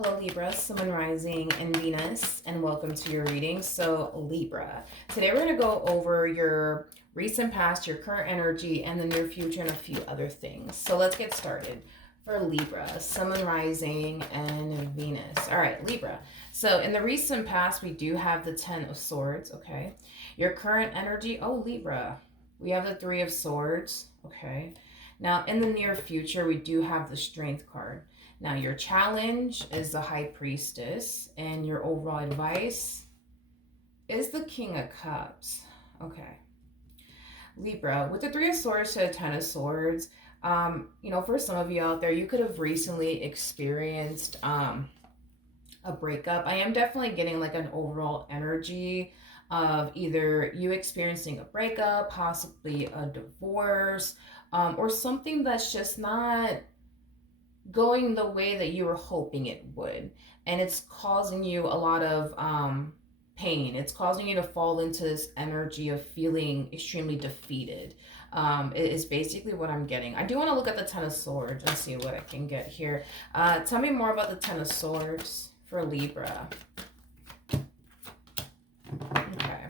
Hello Libra, Sun, Rising, and Venus, and welcome to your reading. So Libra, today we're going to go over your recent past, your current energy, and the near future, and a few other things. So let's get started. For Libra, Sun, Rising, and Venus. All right, Libra. So in the recent past, we do have the Ten of Swords, okay? Your current energy, oh Libra, we have the Three of Swords, okay? Now in the near future, we do have the Strength card. Now, your challenge is the High Priestess, and your overall advice is the King of Cups. Okay. Libra, with the Three of Swords to the Ten of Swords, for some of you out there, you could have recently experienced a breakup. I am definitely getting like an overall energy of either you experiencing a breakup, possibly a divorce, or something that's just not going the way that you were hoping it would, and it's causing you a lot of pain. It's causing you to fall into this energy of feeling extremely defeated. It is basically what I'm getting. I do want to look at the Ten of Swords and see what I can get here. Tell me more about the Ten of Swords for Libra. Okay,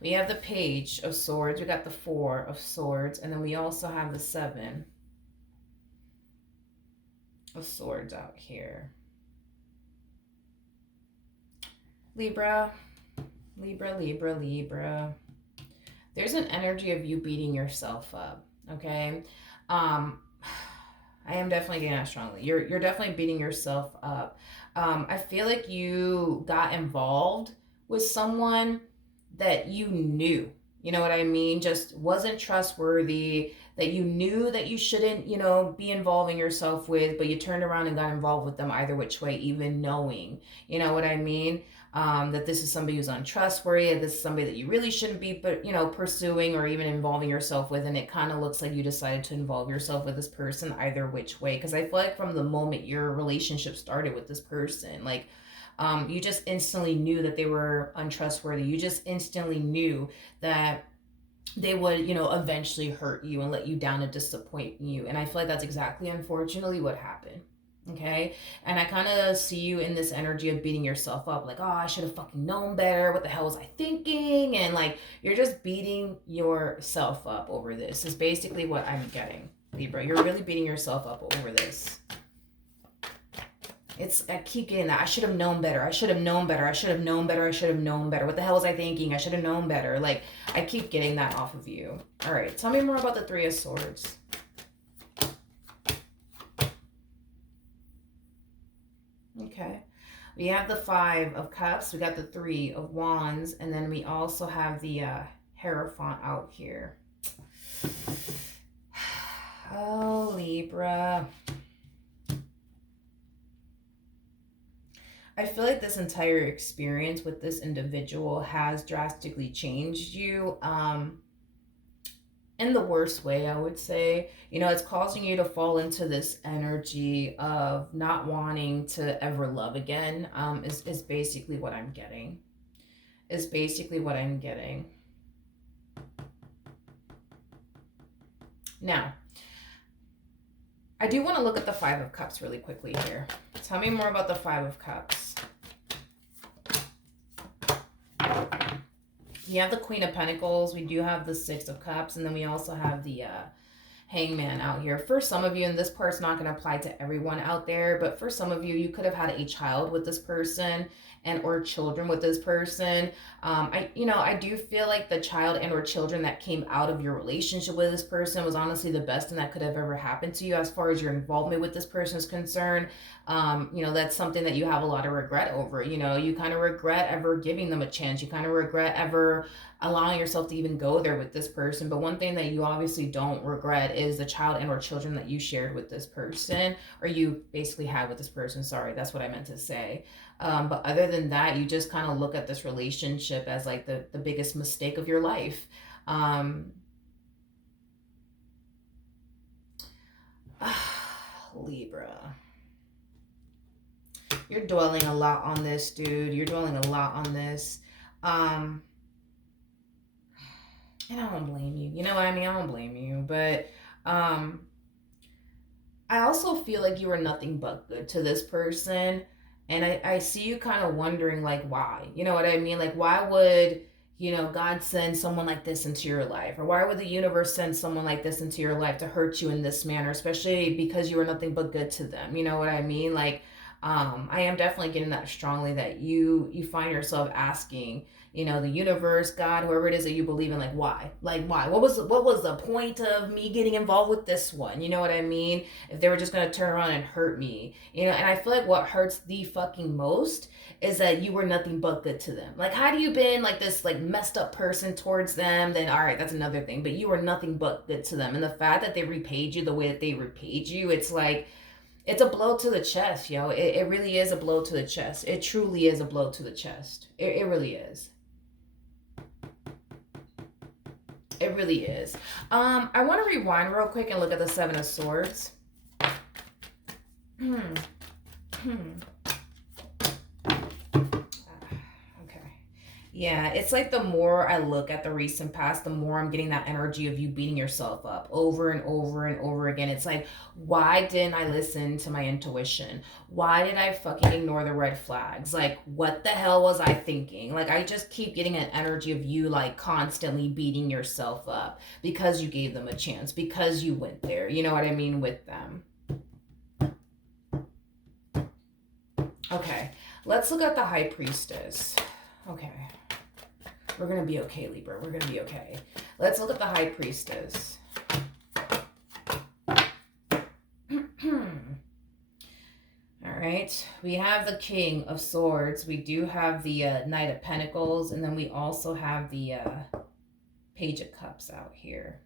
we have the Page of Swords, we got the Four of Swords, and then we also have the Seven of Swords out here. Libra, Libra, Libra, Libra. There's an energy of you beating yourself up, okay? I am definitely getting that strongly. You're definitely beating yourself up. I feel like you got involved with someone that you knew, you know what I mean, just wasn't trustworthy, that you knew that you shouldn't, be involving yourself with, but you turned around and got involved with them either which way, even knowing, you know what I mean, that this is somebody who's untrustworthy, that this is somebody that you really shouldn't be, but pursuing or even involving yourself with, and it kind of looks like you decided to involve yourself with this person either which way, because I feel like from the moment your relationship started with this person, like, you just instantly knew that they were untrustworthy. You just instantly knew that they would, eventually hurt you and let you down and disappoint you. And I feel like that's exactly, unfortunately, what happened. Okay. And I kind of see you in this energy of beating yourself up. Like, oh, I should have fucking known better. What the hell was I thinking? And like, you're just beating yourself up over this, is basically what I'm getting, Libra. You're really beating yourself up over this. I keep getting that. I should have known better. I should have known better. I should have known better. I should have known better. What the hell was I thinking? I should have known better. Like, I keep getting that off of you. All right. Tell me more about the Three of Swords. Okay. We have the Five of Cups. We got the Three of Wands. And then we also have the Hierophant out here. Oh, Libra. I feel like this entire experience with this individual has drastically changed you, in the worst way, I would say. It's causing you to fall into this energy of not wanting to ever love again, is basically what I'm getting. Is basically what I'm getting. Now, I do want to look at the Five of Cups really quickly here. Tell me more about the Five of Cups. You have the Queen of Pentacles. We do have the Six of Cups. And then we also have the Hangman out here. For some of you, and this part's not going to apply to everyone out there, but for some of you, you could have had a child with this person and or children with this person. I do feel like the child and or children that came out of your relationship with this person was honestly the best thing that could have ever happened to you as far as your involvement with this person is concerned. That's something that you have a lot of regret over. You kind of regret ever giving them a chance. You kind of regret ever allowing yourself to even go there with this person. But one thing that you obviously don't regret is the child and or children that you shared with this person, or you basically had with this person. Sorry, that's what I meant to say. But other than that, you just kind of look at this relationship as like the biggest mistake of your life. Libra. You're dwelling a lot on this, dude. You're dwelling a lot on this. And I don't blame you. You know what I mean? I don't blame you. But I also feel like you were nothing but good to this person. And I see you kind of wondering, like, why? You know what I mean? Like, why would, God send someone like this into your life? Or why would the universe send someone like this into your life to hurt you in this manner, especially because you were nothing but good to them? You know what I mean? Like, I am definitely getting that strongly that you find yourself asking, the universe, God, whoever it is that you believe in, like, why? Like, why? What was the point of me getting involved with this one? You know what I mean? If they were just gonna turn around and hurt me, and I feel like what hurts the fucking most is that you were nothing but good to them. Like, had you been like this like messed up person towards them, then all right, that's another thing. But you were nothing but good to them, and the fact that they repaid you the way that they repaid you, it's like it's a blow to the chest, yo. It really is a blow to the chest. It truly is a blow to the chest. It really is. It really is. I want to rewind real quick and look at the Seven of Swords. Hmm. Hmm. Okay. Yeah, it's like the more I look at the recent past, the more I'm getting that energy of you beating yourself up over and over and over again. It's like, why didn't I listen to my intuition? Why did I fucking ignore the red flags? Like, what the hell was I thinking? Like, I just keep getting an energy of you, like, constantly beating yourself up because you gave them a chance, because you went there. You know what I mean? With them. Okay, let's look at the High Priestess. Okay. We're going to be okay, Libra. We're going to be okay. Let's look at the High Priestess. All right. We have the King of Swords. We do have the Knight of Pentacles. And then we also have the Page of Cups out here.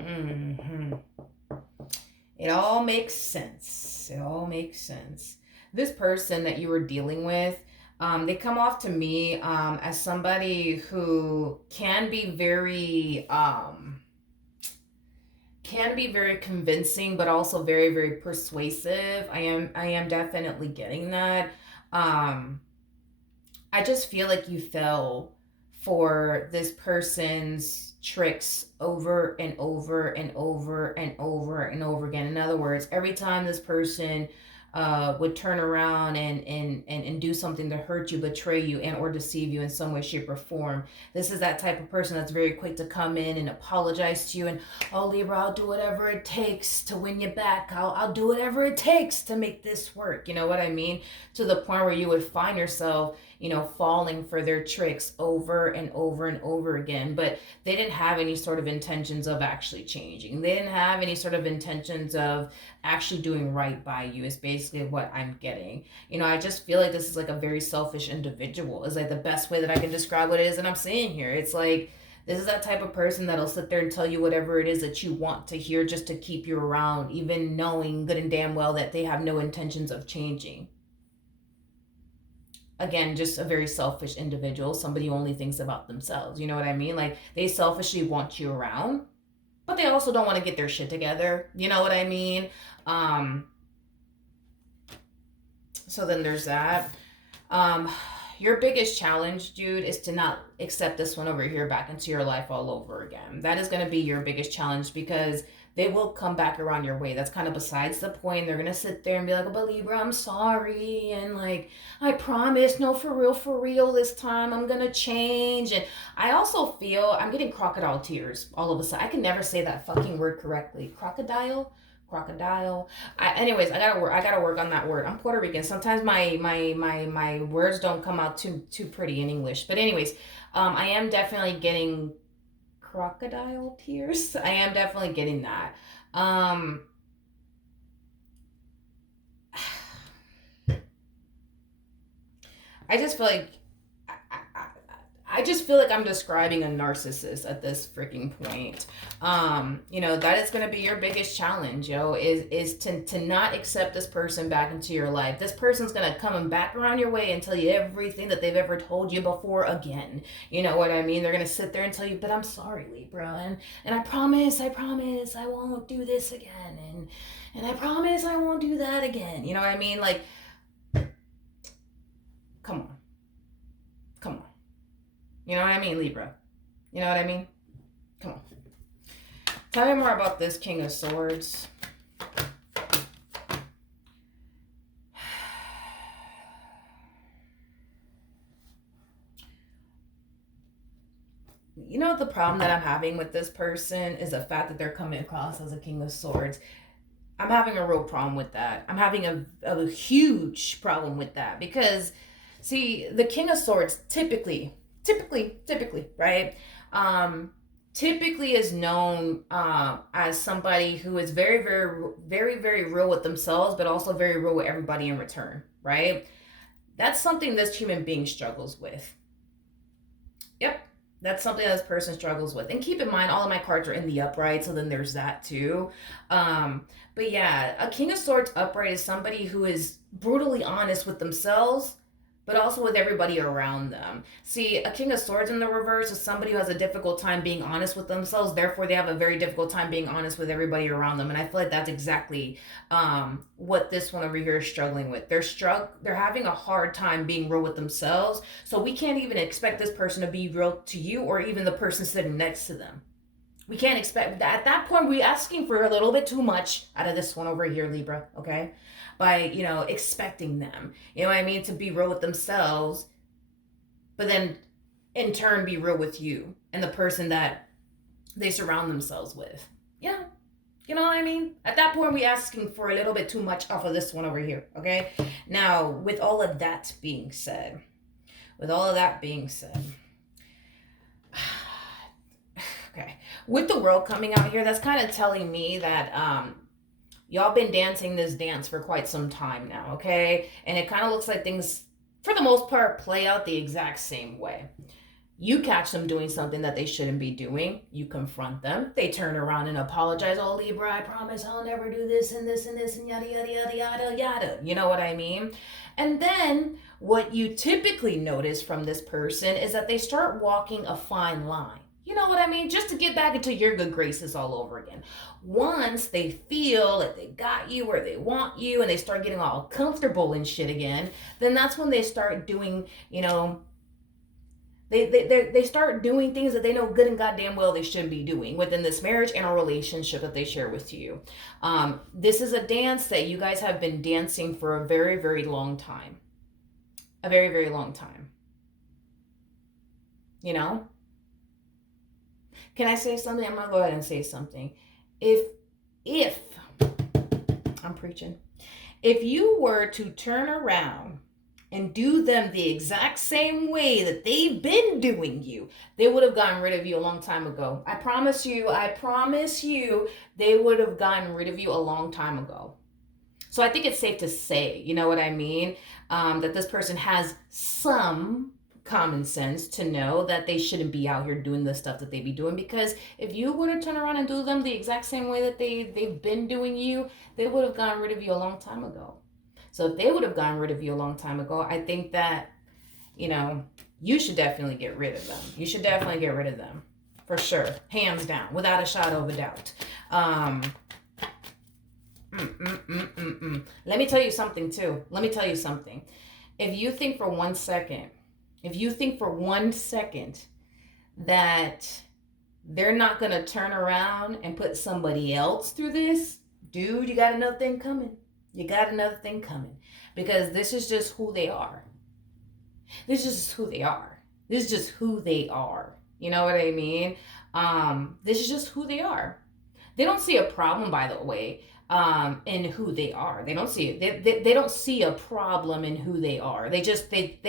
Mm-hmm. It all makes sense. It all makes sense. This person that you were dealing with, they come off to me as somebody who can be very convincing, but also very, very persuasive. I am definitely getting that. I just feel like you fell for this person's tricks over and over and over and over and over again. In other words, every time this person would turn around and do something to hurt you, betray you, and or deceive you in some way, shape, or form. This is that type of person that's very quick to come in and apologize to you and, oh, Libra, I'll do whatever it takes to win you back. I'll do whatever it takes to make this work. You know what I mean? To the point where you would find yourself, falling for their tricks over and over and over again. But they didn't have any sort of intentions of actually changing. They didn't have any sort of intentions of actually doing right by you, is basically what I'm getting. I just feel like this is like a very selfish individual, is like the best way that I can describe what it is that I'm saying here. It's like, this is that type of person that'll sit there and tell you whatever it is that you want to hear just to keep you around, even knowing good and damn well that they have no intentions of changing. Again, just a very selfish individual, somebody who only thinks about themselves. You know what I mean? Like, they selfishly want you around, but they also don't want to get their shit together. You know what I mean? So then there's that. Your biggest challenge, dude, is to not accept this one over here back into your life all over again. That is going to be your biggest challenge, because they will come back around your way. That's kind of besides the point. They're going to sit there and be like, oh, but Libra, I'm sorry. And like, I promise, no, for real, this time I'm going to change. And I also feel I'm getting crocodile tears all of a sudden. I can never say that fucking word correctly. Crocodile. Anyways, I gotta work on that word. I'm Puerto Rican. Sometimes my words don't come out too pretty in English. But anyways, I am definitely getting crocodile tears. I am definitely getting that. I just feel like I just feel like I'm describing a narcissist at this freaking point. That is going to be your biggest challenge, is to not accept this person back into your life. This person's going to come back around your way and tell you everything that they've ever told you before again. You know what I mean? They're going to sit there and tell you, but I'm sorry, Libra. And I promise I won't do this again. And I promise I won't do that again. You know what I mean? Like, come on. You know what I mean, Libra? You know what I mean? Come on. Tell me more about this King of Swords. you know what the problem that I'm having with this person is the fact that they're coming across as a King of Swords. I'm having a real problem with that. I'm having a huge problem with that because, see, the King of Swords typically, right? Typically is known as somebody who is very real with themselves, but also very real with everybody in return, right? That's something this human being struggles with. Yep. That's something this person struggles with. And keep in mind, all of my cards are in the upright, so then there's that too. But yeah, a King of Swords upright is somebody who is brutally honest with themselves, but also with everybody around them. See, a King of Swords in the reverse is somebody who has a difficult time being honest with themselves. Therefore, they have a very difficult time being honest with everybody around them. And I feel like that's exactly what this one over here is struggling with. They're having a hard time being real with themselves. So we can't even expect this person to be real to you or even the person sitting next to them. We can't expect that. At that point, we're asking for a little bit too much out of this one over here, Libra, okay? By, expecting them, to be real with themselves, but then in turn be real with you and the person that they surround themselves with. Yeah. You know what I mean? At that point, we're asking for a little bit too much off of this one over here, okay? Now, with all of that being said, okay, with the world coming out here, that's kind of telling me that y'all been dancing this dance for quite some time now, okay? And it kind of looks like things, for the most part, play out the exact same way. You catch them doing something that they shouldn't be doing. You confront them. They turn around and apologize. Oh, Libra, I promise I'll never do this and this and this and yada, yada, yada, yada, yada. You know what I mean? And then what you typically notice from this person is that they start walking a fine line. You know what I mean? Just to get back into your good graces all over again. Once they feel that they got you where they want you and they start getting all comfortable and shit again, then that's when they start doing, they start doing things that they know good and goddamn well they shouldn't be doing within this marriage and a relationship that they share with you. This is a dance that you guys have been dancing for a very, very long time. A very, very long time. Can I say something? I'm going to go ahead and say something. If I'm preaching, if you were to turn around and do them the exact same way that they've been doing you, they would have gotten rid of you a long time ago. I promise you, they would have gotten rid of you a long time ago. So I think it's safe to say, you know what I mean? That this person has some common sense to know that they shouldn't be out here doing the stuff that they be doing, because if you were to turn around and do them the exact same way that they've been doing you, they would have gotten rid of you a long time ago. So if they would have gotten rid of you a long time ago, I think that you should definitely get rid of them. You should definitely get rid of them for sure, hands down, without a shadow of a doubt. Let me tell you something too. If you think for one second that they're not going to turn around and put somebody else through this, dude, you got another thing coming. Because this is just who they are. You know what I mean? This is just who they are. They don't see a problem, by the way, in who they are. They don't see it. They don't see a problem in who they are. They think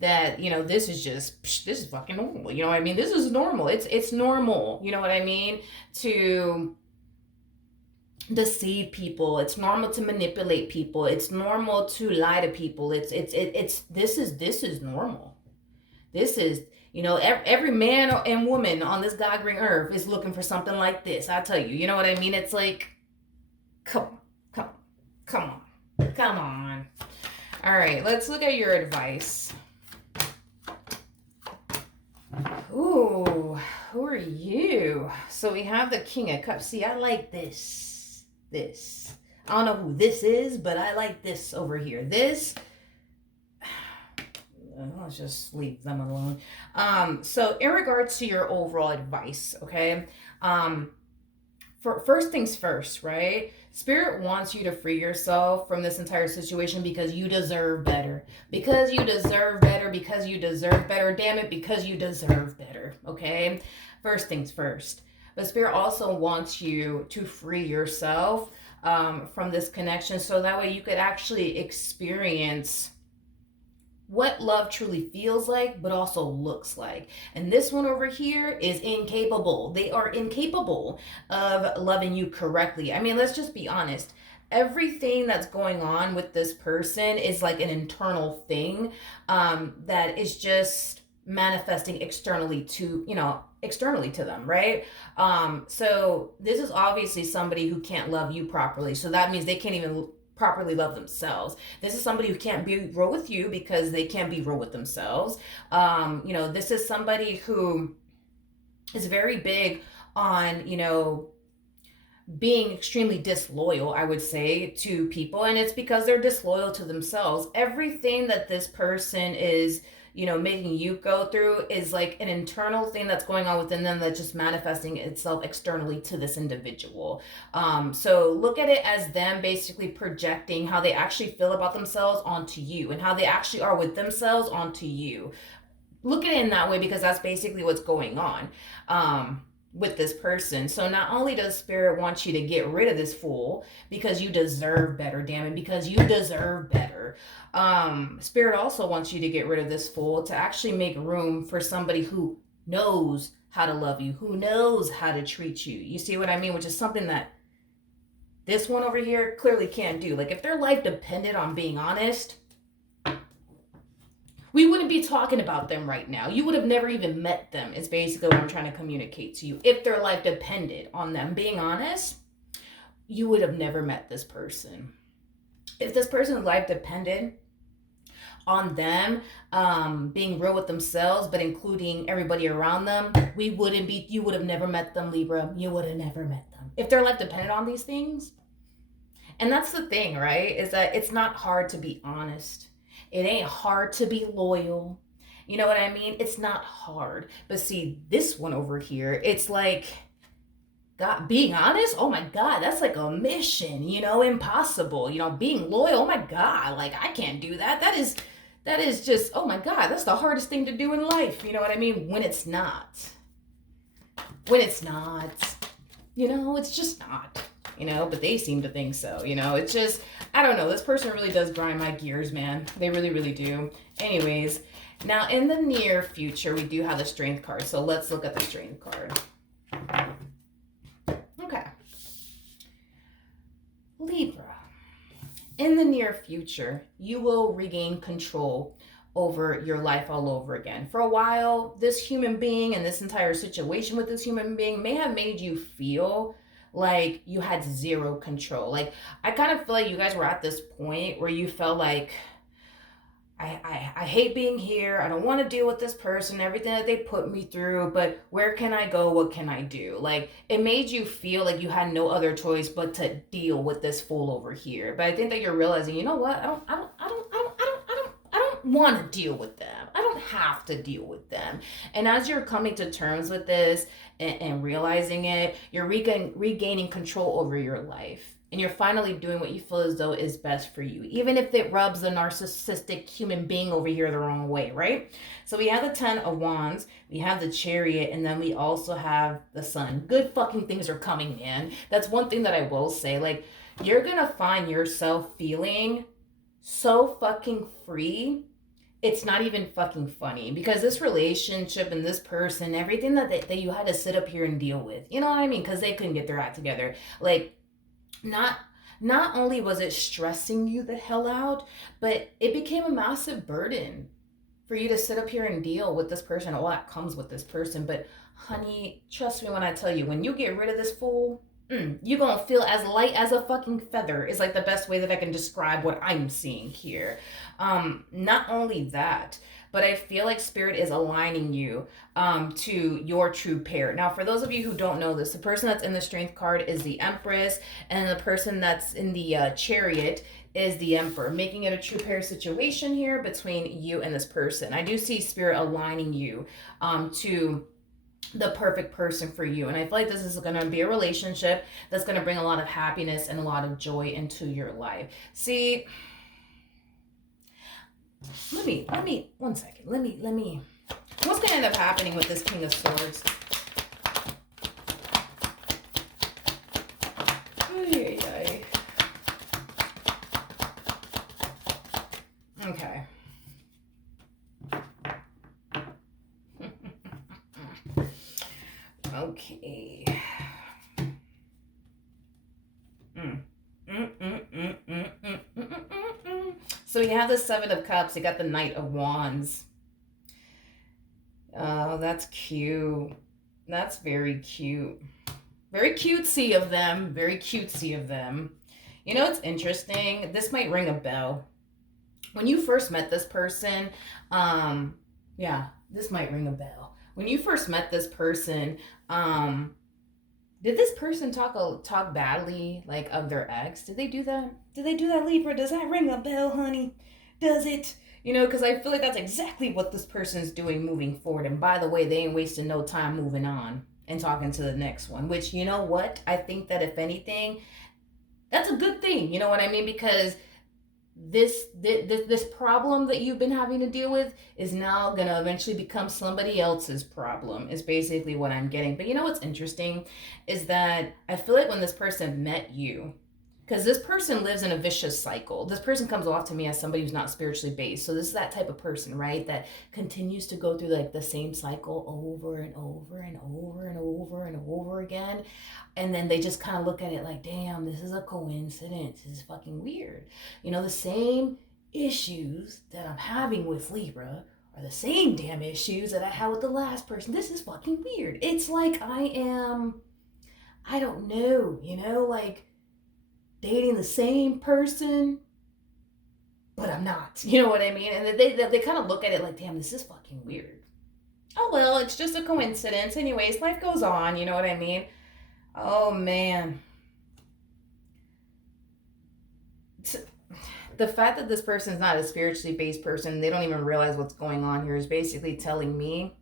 that, this is fucking normal. You know what I mean? This is normal. It's normal. You know what I mean? To deceive people. It's normal to manipulate people. It's normal to lie to people. This is normal. This is, every man and woman on this God green earth is looking for something like this. I tell you, you know what I mean? It's like, come on. All right, let's look at your advice. Ooh, who are you? So we have the King of Cups. See, I like this. I don't know who this is, but I like this over here. This, let's just leave them alone. So in regards to your overall advice, okay? For first things first, right? Spirit wants you to free yourself from this entire situation because you deserve better. Damn it, because you deserve better. hard, okay? First things first. But Spirit also wants you to free yourself from this connection, so that way you could actually experience what love truly feels like, but also looks like. And this one over here is incapable. They are incapable of loving you correctly. I mean, let's just be honest. Everything that's going on with this person is like an internal thing that is just manifesting externally to, externally to them, right? So this is obviously somebody who can't love you properly. So that means they can't even properly love themselves. This is somebody who can't be real with you because they can't be real with themselves. This is somebody who is very big on, being extremely disloyal, I would say, to people. And it's because they're disloyal to themselves. Everything that this person is making you go through is like an internal thing that's going on within them that's just manifesting itself externally to this individual. So look at it as them basically projecting how they actually feel about themselves onto you and how they actually are with themselves onto you. Look at it in that way, because that's basically what's going on with this person. So not only does Spirit want you to get rid of this fool because you deserve better, damn it, because you deserve better. Spirit also wants you to get rid of this fool to actually make room for somebody who knows how to love you, who knows how to treat you. You see what I mean? Which is something that this one over here clearly can't do. Like, if their life depended on being honest, we wouldn't be talking about them right now. You would have never even met them, is basically what I'm trying to communicate to you. If their life depended on them being honest, you would have never met this person. If this person's life depended on them being real with themselves, but including everybody around them, you would have never met them, Libra. You would have never met them. If their life depended on these things. And that's the thing, right? Is that it's not hard to be honest. It ain't hard to be loyal. You know what I mean? It's not hard. But see, this one over here, it's like, God, being honest, oh my God, that's like a mission, impossible. Being loyal, oh my God, like I can't do that. That is just, oh my God, that's the hardest thing to do in life. You know what I mean? When it's not. It's just not. But they seem to think so, it's just, I don't know, this person really does grind my gears, man. They really, really do. Anyways, now in the near future, we do have the Strength card. So let's look at the Strength card. Okay. Libra, in the near future, you will regain control over your life all over again. For a while, this human being and this entire situation with this human being may have made you feel like you had zero control. Like, I kind of feel like you guys were at this point where you felt like, I hate being here. I don't want to deal with this person, everything that they put me through, but where can I go? What can I do? Like, it made you feel like you had no other choice but to deal with this fool over here. But I think that you're realizing, you know what? I don't want to deal with them. I don't have to deal with them. And as you're coming to terms with this and realizing it, you're regaining control over your life. And you're finally doing what you feel as though is best for you, even if it rubs the narcissistic human being over here the wrong way, right? So we have the 10 of Wands, we have the Chariot, and then we also have the Sun. Good fucking things are coming in. That's one thing that I will say. Like, you're gonna find yourself feeling so fucking free. It's not even fucking funny, because this relationship and this person, everything that you had to sit up here and deal with, you know what I mean? Because they couldn't get their act together. Like, not only was it stressing you the hell out, but it became a massive burden for you to sit up here and deal with this person, all that comes with this person. But honey, trust me when I tell you, when you get rid of this fool, you're gonna feel as light as a fucking feather, is like the best way that I can describe what I'm seeing here. Not only that, but I feel like Spirit is aligning you to your true pair. Now, for those of you who don't know this, the person that's in the Strength card is the Empress, and the person that's in the Chariot is the Emperor, making it a true pair situation here between you and this person. I do see Spirit aligning you to the perfect person for you. And I feel like this is going to be a relationship that's going to bring a lot of happiness and a lot of joy into your life. See, let me, one second. Let me What's going to end up happening with this King of Swords? Ay, ay, ay. Okay. Okay. So you have the Seven of Cups. You got the Knight of Wands. Oh, that's cute. That's very cute. Very cutesy of them. Very cutesy of them. You know, it's interesting. This might ring a bell. When you first met this person, yeah, this might ring a bell. When you first met this person, did this person talk badly like of their ex? Did they do that? Did they do that, Libra? Does that ring a bell, honey? Does it? You know, because I feel like that's exactly what this person's doing moving forward. And by the way, they ain't wasting no time moving on and talking to the next one. Which, you know what? I think that if anything, that's a good thing. You know what I mean? Because this problem that you've been having to deal with is now gonna eventually become somebody else's problem, is basically what I'm getting. But you know what's interesting is that I feel like when this person met you, because this person lives in a vicious cycle. This person comes off to me as somebody who's not spiritually based. So this is that type of person, right? That continues to go through like the same cycle over and over and over and over and over again. And then they just kind of look at it like, damn, this is a coincidence. This is fucking weird. You know, the same issues that I'm having with Libra are the same damn issues that I had with the last person. This is fucking weird. It's like I don't know, you know, like dating the same person, but I'm not. You know what I mean? And they kind of look at it like, damn, this is fucking weird. Oh, well, it's just a coincidence. Anyways, life goes on. You know what I mean? Oh, man. The fact that this person's not a spiritually based person, they don't even realize what's going on here, is basically telling me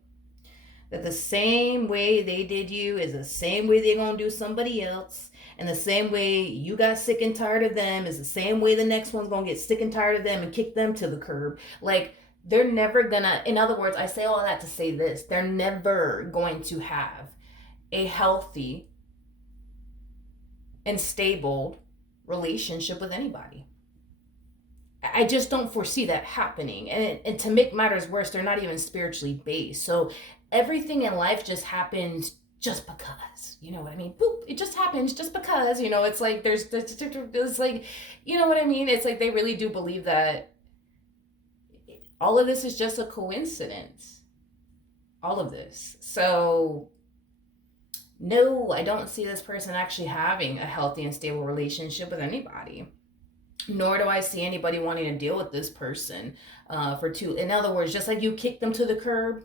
that the same way they did you is the same way they're going to do somebody else. And the same way you got sick and tired of them is the same way the next one's going to get sick and tired of them and kick them to the curb. Like, they're never going to, in other words, I say all that to say this, they're never going to have a healthy and stable relationship with anybody. I just don't foresee that happening. And to make matters worse, they're not even spiritually based. So everything in life just happens just because, you know what I mean? Boop, it just happens just because, you know, it's like it's like, you know what I mean? It's like they really do believe that all of this is just a coincidence. All of this. So no, I don't see this person actually having a healthy and stable relationship with anybody. Nor do I see anybody wanting to deal with this person in other words, just like you kick them to the curb,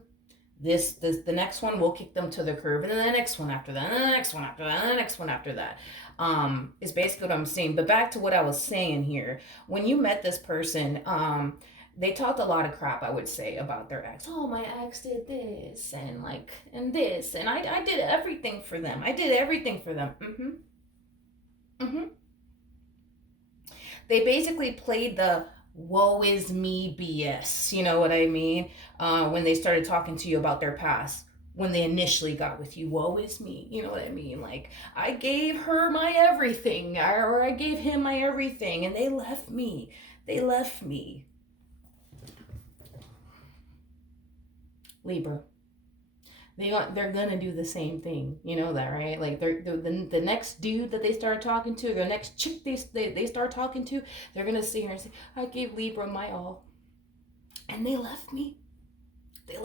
the next one will kick them to the curb, and then the next one after that, and the next one after that, and the next one after that. Is basically what I'm saying. But back to what I was saying here. When you met this person, they talked a lot of crap, I would say, about their ex. Oh, my ex did this and this, and I did everything for them. I did everything for them. They basically played the woe is me BS, you know what I mean? When they started talking to you about their past, when they initially got with you, woe is me, you know what I mean? Like, I gave her my everything, or I gave him my everything, and they left me. Libra. They're gonna do the same thing, you know that, right? Like the next dude that they start talking to, the next chick they start talking to, they're gonna sit here and say, I gave Libra my all, and they left me. I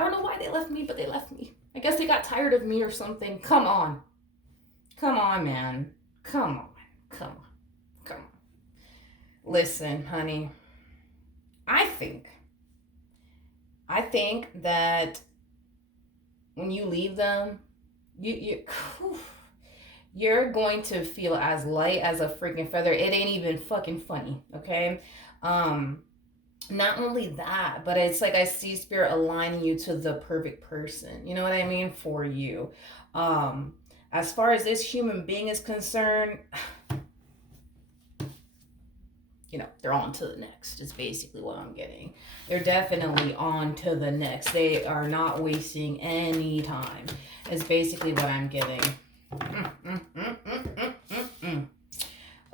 don't know why they left me, but they left me. I guess they got tired of me or something. Come on, man, come on. Listen, honey. I think that when you leave them, you're going to feel as light as a freaking feather. It ain't even fucking funny, okay? Not only that, but it's like I see spirit aligning you to the perfect person. You know what I mean? For you. As far as this human being is concerned, they're on to the next is basically what I'm getting. They're definitely on to the next. They are not wasting any time is basically what I'm getting.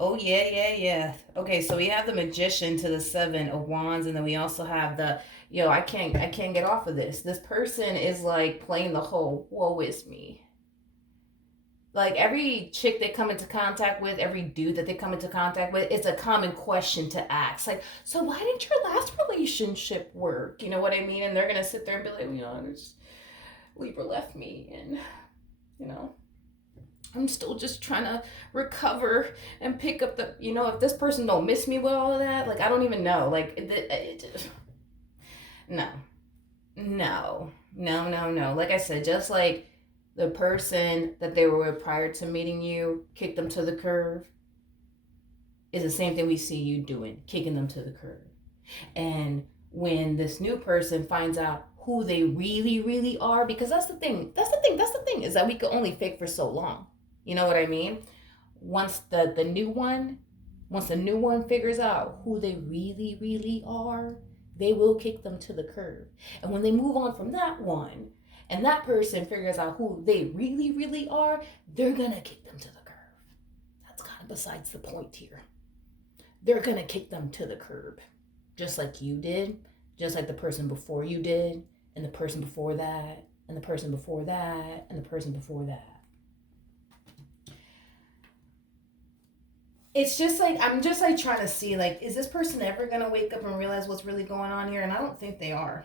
Oh, yeah. Okay, so we have the Magician to the Seven of Wands, and then we also have the, I can't get off of this. This person is like playing the whole woe is me. Like every chick they come into contact with, every dude that they come into contact with, it's a common question to ask. Like, so why didn't your last relationship work? You know what I mean? And they're gonna sit there and be like, Libra left me, and I'm still just trying to recover and pick up the, if this person don't miss me with all of that, like I don't even know, like no. Like I said, just like the person that they were with prior to meeting you, kick them to the curb, is the same thing we see you doing, kicking them to the curb. And when this new person finds out who they really, really are, because that's the thing, is that we can only fake for so long. You know what I mean? Once the new one figures out who they really, really are, they will kick them to the curb. And when they move on from that one, and that person figures out who they really, really are, they're gonna kick them to the curb. That's kind of besides the point here. They're gonna kick them to the curb. Just like you did, just like the person before you did, and the person before that, and the person before that, and the person before that. It's just like, I'm just like trying to see, like, is this person ever going to wake up and realize what's really going on here? And I don't think they are.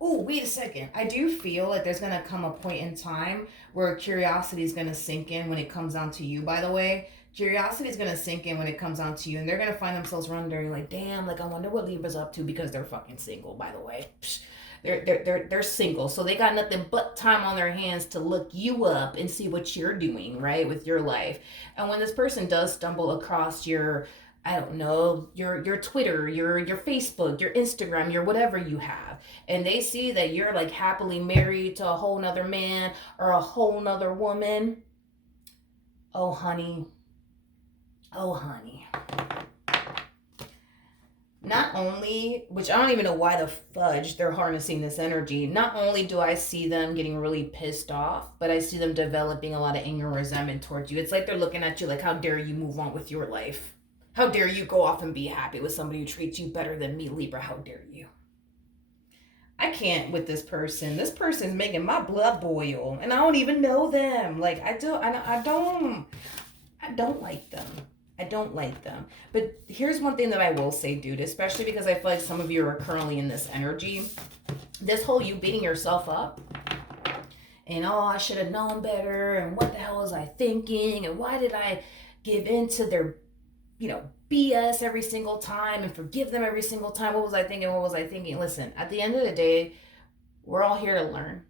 Oh, wait a second. I do feel like there's going to come a point in time where curiosity is going to sink in when it comes down to you, by the way. Curiosity is going to sink in when it comes down to you. And they're going to find themselves wondering, like, damn, like, I wonder what Libra's up to, because they're fucking single, by the way. Psh. They're single, so they got nothing but time on their hands to look you up and see what you're doing, right, with your life. And when this person does stumble across your, I don't know, your Twitter, your Facebook, your Instagram, your whatever you have, and they see that you're like happily married to a whole nother man or a whole nother woman, oh honey, not only, which I don't even know why the fudge they're harnessing this energy, not only do I see them getting really pissed off, but I see them developing a lot of anger and resentment towards you. It's like they're looking at you like, how dare you move on with your life? How dare you go off and be happy with somebody who treats you better than me, Libra? How dare you? I can't with this person. This person's making my blood boil, and I don't even know them. Like, I don't like them. I don't like them. But here's one thing that I will say, dude, especially because I feel like some of you are currently in this energy. This whole you beating yourself up and, oh, I should have known better, and what the hell was I thinking, and why did I give in to their, BS every single time and forgive them every single time? What was I thinking? Listen, at the end of the day, we're all here to learn.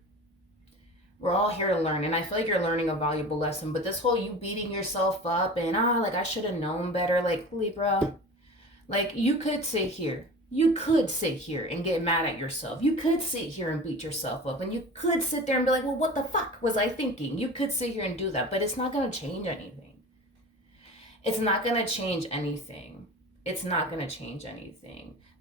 We're all here to learn, and I feel like you're learning a valuable lesson. But this whole you beating yourself up and like I should have known better, like, Libra, like, you could sit here and get mad at yourself. You could sit here and beat yourself up, and you could sit there and be like, well, what the fuck was I thinking? You could sit here and do that, but it's not going to change anything. It's not going to change anything.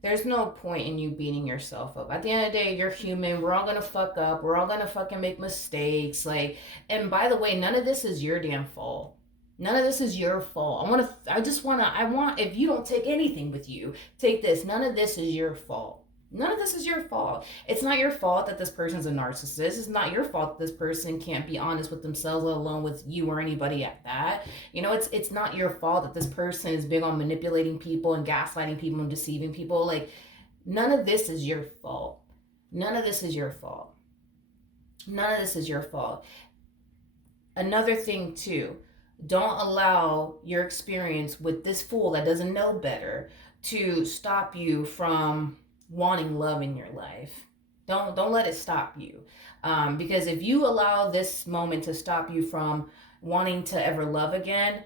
There's no point in you beating yourself up. At the end of the day, you're human. We're all going to fuck up. We're all going to fucking make mistakes. Like, and by the way, none of this is your damn fault. None of this is your fault. If you don't take anything with you, take this. None of this is your fault. It's not your fault that this person's a narcissist. It's not your fault that this person can't be honest with themselves, let alone with you or anybody at that. It's not your fault that this person is big on manipulating people and gaslighting people and deceiving people. Like, none of this is your fault. Another thing too, don't allow your experience with this fool that doesn't know better to stop you from wanting love in your life. Don't let it stop you, because if you allow this moment to stop you from wanting to ever love again,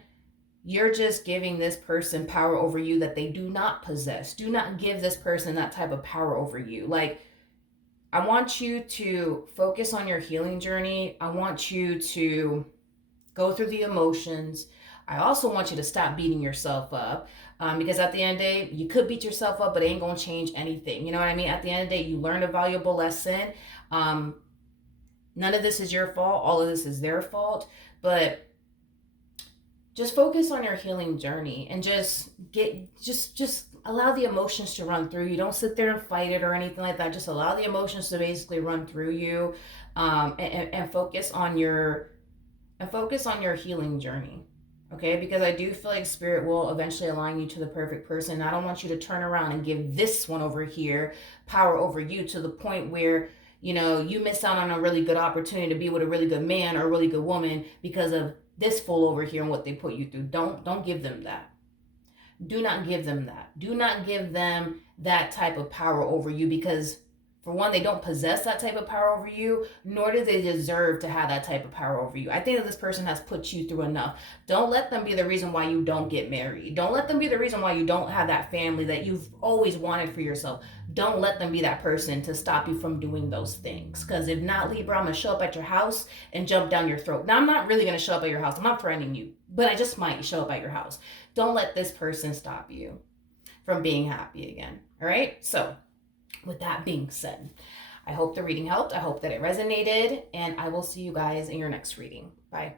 you're just giving this person power over you that they do not possess. Do not give this person that type of power over you. Like, I want you to focus on your healing journey. I want you to go through the emotions. I also want you to stop beating yourself up, because at the end of the day, you could beat yourself up, but it ain't going to change anything. You know what I mean? At the end of the day, you learned a valuable lesson. Um, None of this is your fault. All of this is their fault. But just focus on your healing journey and just allow the emotions to run through you. Don't sit there and fight it or anything like that. Just allow the emotions to basically run through you, and focus on your healing journey. Okay, because I do feel like spirit will eventually align you to the perfect person. I don't want you to turn around and give this one over here power over you to the point where you miss out on a really good opportunity to be with a really good man or a really good woman because of this fool over here and what they put you through. Don't give them that. Do not give them that. Do not give them that type of power over you, because for one, they don't possess that type of power over you, nor do they deserve to have that type of power over you. I think that this person has put you through enough. Don't let them be the reason why you don't get married. Don't let them be the reason why you don't have that family that you've always wanted for yourself. Don't let them be that person to stop you from doing those things. Because if not, Libra, I'm going to show up at your house and jump down your throat. Now, I'm not really going to show up at your house. I'm not threatening you, but I just might show up at your house. Don't let this person stop you from being happy again. All right? So, with that being said, I hope the reading helped. I hope that it resonated, and I will see you guys in your next reading. Bye.